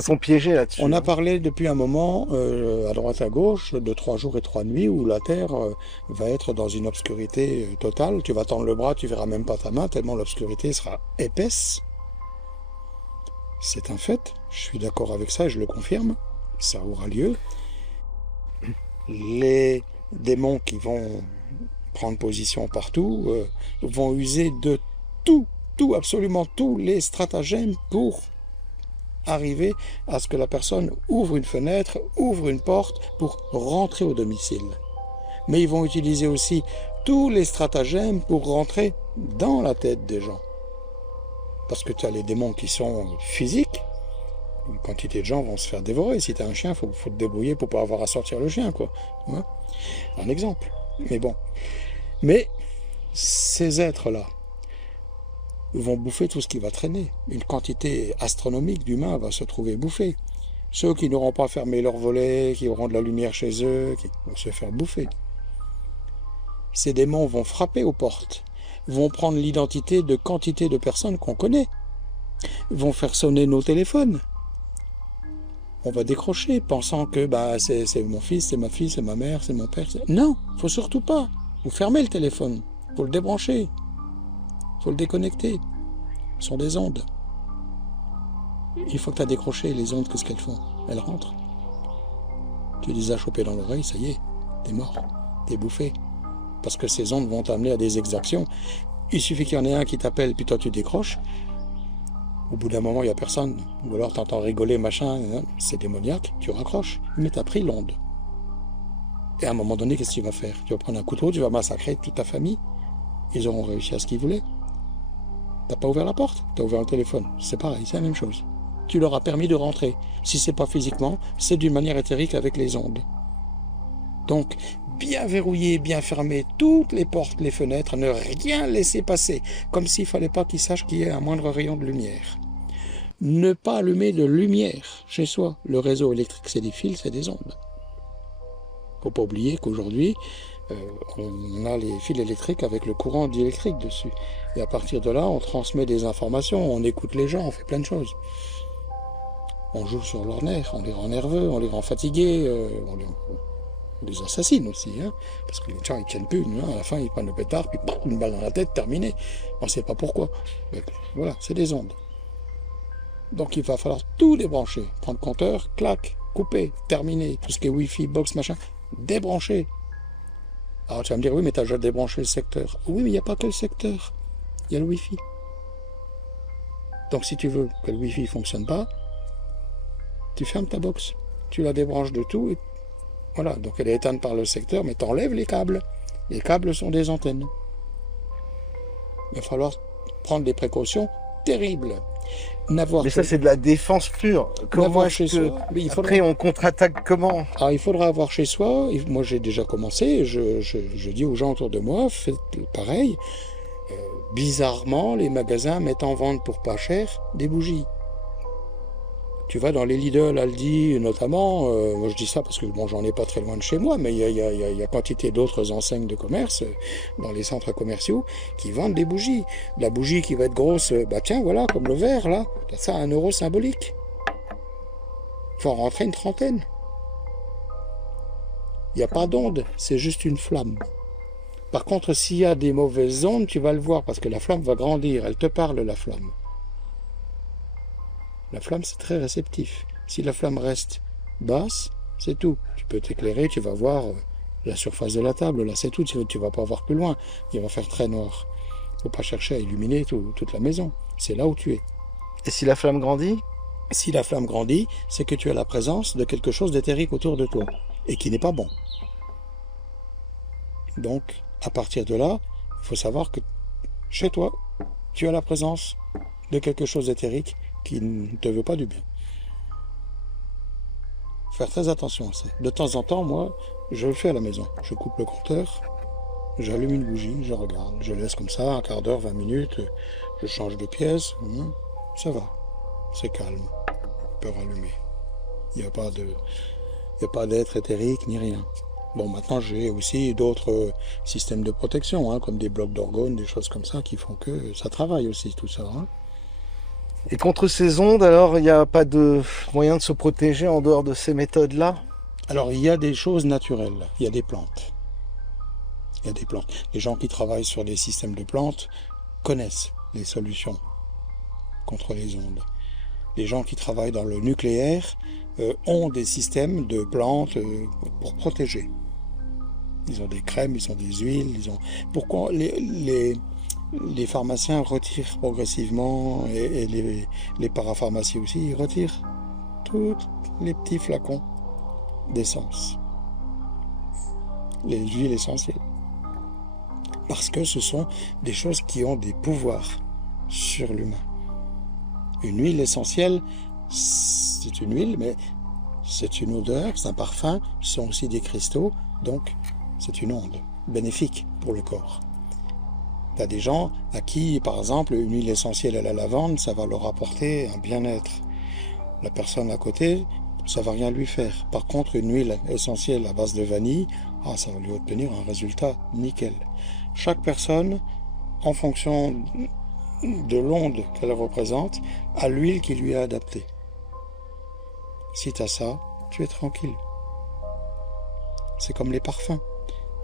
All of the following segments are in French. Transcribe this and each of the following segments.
sont piégés là-dessus. On a parlé depuis un moment, à droite à gauche, de 3 jours et 3 nuits où la Terre va être dans une obscurité totale. Tu vas tendre le bras, tu verras même pas ta main, tellement l'obscurité sera épaisse. C'est un fait, je suis d'accord avec ça et je le confirme, ça aura lieu. Les démons qui vont prendre position partout vont user de absolument tous les stratagèmes pour arriver à ce que la personne ouvre une fenêtre, ouvre une porte pour rentrer au domicile. Mais ils vont utiliser aussi tous les stratagèmes pour rentrer dans la tête des gens. Parce que tu as les démons qui sont physiques, une quantité de gens vont se faire dévorer. Si tu as un chien, il faut te débrouiller pour pas avoir à sortir le chien, quoi. Ouais. Un exemple. Mais bon. Mais ces êtres-là vont bouffer tout ce qui va traîner. Une quantité astronomique d'humains va se trouver bouffée. Ceux qui n'auront pas fermé leurs volets, qui auront de la lumière chez eux, qui vont se faire bouffer. Ces démons vont frapper aux portes, vont prendre l'identité de quantité de personnes qu'on connaît, vont faire sonner nos téléphones. On va décrocher, pensant que c'est mon fils, c'est ma fille, c'est ma mère, c'est mon père. Non, faut surtout pas. Vous fermez le téléphone, faut le débrancher, faut le déconnecter. Ce sont des ondes. Une fois que tu as décroché les ondes, qu'est-ce qu'elles font? Elles rentrent. Tu les as chopées dans l'oreille, ça y est, t'es mort, t'es bouffé. Parce que ces ondes vont t'amener à des exactions. Il suffit qu'il y en ait un qui t'appelle, puis toi tu décroches. Au bout d'un moment, il n'y a personne. Ou alors tu entends rigoler, machin, c'est démoniaque, tu raccroches. Mais tu as pris l'onde. Et à un moment donné, qu'est-ce que tu vas faire? Tu vas prendre un couteau, tu vas massacrer toute ta famille. Ils auront réussi à ce qu'ils voulaient. T'as pas ouvert la porte, tu as ouvert le téléphone. C'est pareil, c'est la même chose. Tu leur as permis de rentrer. Si c'est pas physiquement, c'est d'une manière éthérique avec les ondes. Donc, bien verrouiller, bien fermer toutes les portes, les fenêtres, ne rien laisser passer, comme s'il ne fallait pas qu'ils sachent qu'il y ait un moindre rayon de lumière. Ne pas allumer de lumière chez soi. Le réseau électrique, c'est des fils, c'est des ondes. Il ne faut pas oublier qu'aujourd'hui, on a les fils électriques avec le courant diélectrique dessus. Et à partir de là, on transmet des informations, on écoute les gens, on fait plein de choses. On joue sur leurs nerfs, on les rend nerveux, on les rend fatigués, on les assassine aussi, hein, parce que les gens ils tiennent plus, hein, à la fin ils prennent le pétard, puis une balle dans la tête, terminé. On ne sait pas pourquoi. Mais voilà, c'est des ondes. Donc il va falloir tout débrancher. Prendre compteur, clac, couper, terminé. Tout ce qui est Wi-Fi, box, machin, débrancher. Alors tu vas me dire, oui, mais tu as déjà débranché le secteur. Oui, mais il n'y a pas que le secteur. Il y a le Wi-Fi. Donc si tu veux que le Wi-Fi ne fonctionne pas, tu fermes ta box. Tu la débranches de tout et voilà, donc elle est éteinte par le secteur, mais tu enlèves les câbles. Les câbles sont des antennes. Il va falloir prendre des précautions terribles. Mais ça, c'est de la défense pure. Comment est-ce que... Après, on contre-attaque comment? Alors, il faudra avoir chez soi, moi j'ai déjà commencé, je dis aux gens autour de moi, faites pareil. Bizarrement, les magasins mettent en vente pour pas cher des bougies. Tu vas dans les Lidl, Aldi notamment, moi je dis ça parce que bon, j'en ai pas très loin de chez moi, mais il y a quantité d'autres enseignes de commerce dans les centres commerciaux qui vendent des bougies. La bougie qui va être grosse, tiens voilà, comme le verre là, ça a 1 euro symbolique. Il faut en rentrer une 30aine. Il n'y a pas d'onde, c'est juste une flamme. Par contre, s'il y a des mauvaises ondes, tu vas le voir parce que la flamme va grandir, elle te parle la flamme. La flamme, c'est très réceptif. Si la flamme reste basse, c'est tout. Tu peux t'éclairer, tu vas voir la surface de la table, là c'est tout, tu ne vas pas voir plus loin. Il va faire très noir. Il ne faut pas chercher à illuminer toute la maison. C'est là où tu es. Et si la flamme grandit? Si la flamme grandit, c'est que tu as la présence de quelque chose d'éthérique autour de toi, et qui n'est pas bon. Donc, à partir de là, il faut savoir que chez toi, tu as la présence de quelque chose d'éthérique qui ne te veut pas du bien. Faire très attention à ça. De temps en temps, moi, je le fais à la maison. Je coupe le compteur, j'allume une bougie, je regarde, je laisse comme ça, un quart d'heure, 20 minutes, je change de pièce, ça va, c'est calme, on peut rallumer. Il n'y a pas d'être éthérique ni rien. Bon, maintenant j'ai aussi d'autres systèmes de protection, comme des blocs d'orgones, des choses comme ça, qui font que ça travaille aussi, tout ça. Et contre ces ondes, alors, il n'y a pas de moyen de se protéger en dehors de ces méthodes-là? Alors, il y a des choses naturelles, il y a des plantes. Il y a des plantes. Les gens qui travaillent sur des systèmes de plantes connaissent les solutions contre les ondes. Les gens qui travaillent dans le nucléaire ont des systèmes de plantes pour protéger. Ils ont des crèmes, ils ont des huiles, ils ont... Pourquoi les pharmaciens retirent progressivement, et les parapharmacies aussi, ils retirent tous les petits flacons d'essence, les huiles essentielles. Parce que ce sont des choses qui ont des pouvoirs sur l'humain. Une huile essentielle, c'est une huile, mais c'est une odeur, c'est un parfum, ce sont aussi des cristaux, donc c'est une onde bénéfique pour le corps. Tu as des gens à qui, par exemple, une huile essentielle à la lavande, ça va leur apporter un bien-être. La personne à côté, ça va rien lui faire. Par contre, une huile essentielle à base de vanille, ça va lui obtenir un résultat nickel. Chaque personne, en fonction de l'onde qu'elle représente, a l'huile qui lui est adaptée. Si tu as ça, tu es tranquille. C'est comme les parfums.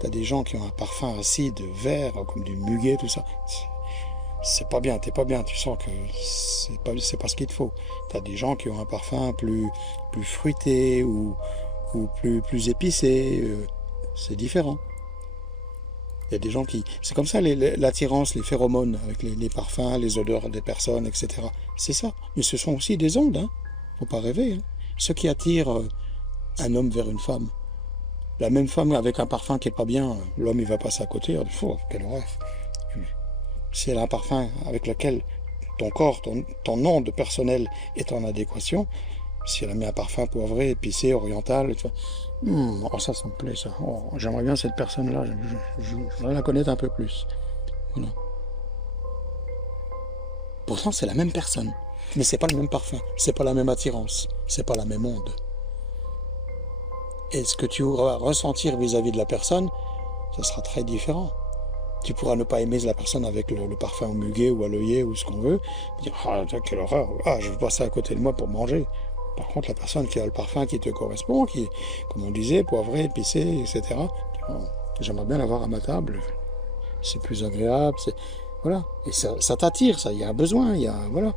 Tu as des gens qui ont un parfum acide, vert, comme du muguet, tout ça. C'est pas bien, t'es pas bien, tu sens que c'est pas ce qu'il te faut. Tu as des gens qui ont un parfum plus fruité ou plus épicé. C'est différent. Il y a des gens qui... C'est comme ça, l'attirance, les phéromones, avec les parfums, les odeurs des personnes, etc. C'est ça. Mais ce sont aussi des ondes, hein. Faut pas rêver. Hein. Ce qui attire un homme vers une femme. La même femme avec un parfum qui est pas bien, l'homme il va passer à côté, il dit, oh, quelle horreur. Si elle a un parfum avec lequel ton corps, ton onde personnelle est en adéquation, si elle a mis un parfum poivré, épicé, oriental, tu vois, oh, ça me plaît, ça. Oh, j'aimerais bien cette personne-là, je voudrais la connaître un peu plus. Voilà. Pourtant, c'est la même personne, mais c'est pas le même parfum, c'est pas la même attirance, c'est pas la même onde. Et ce que tu vas ressentir vis-à-vis de la personne, ça sera très différent. Tu pourras ne pas aimer la personne avec le parfum au muguet ou à l'œillet ou ce qu'on veut, dire quelle horreur, je veux passer à côté de moi pour manger. Par contre, la personne qui a le parfum qui te correspond, qui est, comme on disait, poivré, épicé, etc., j'aimerais bien l'avoir à ma table. C'est plus agréable, voilà. Et ça t'attire, ça, il y a un besoin, voilà.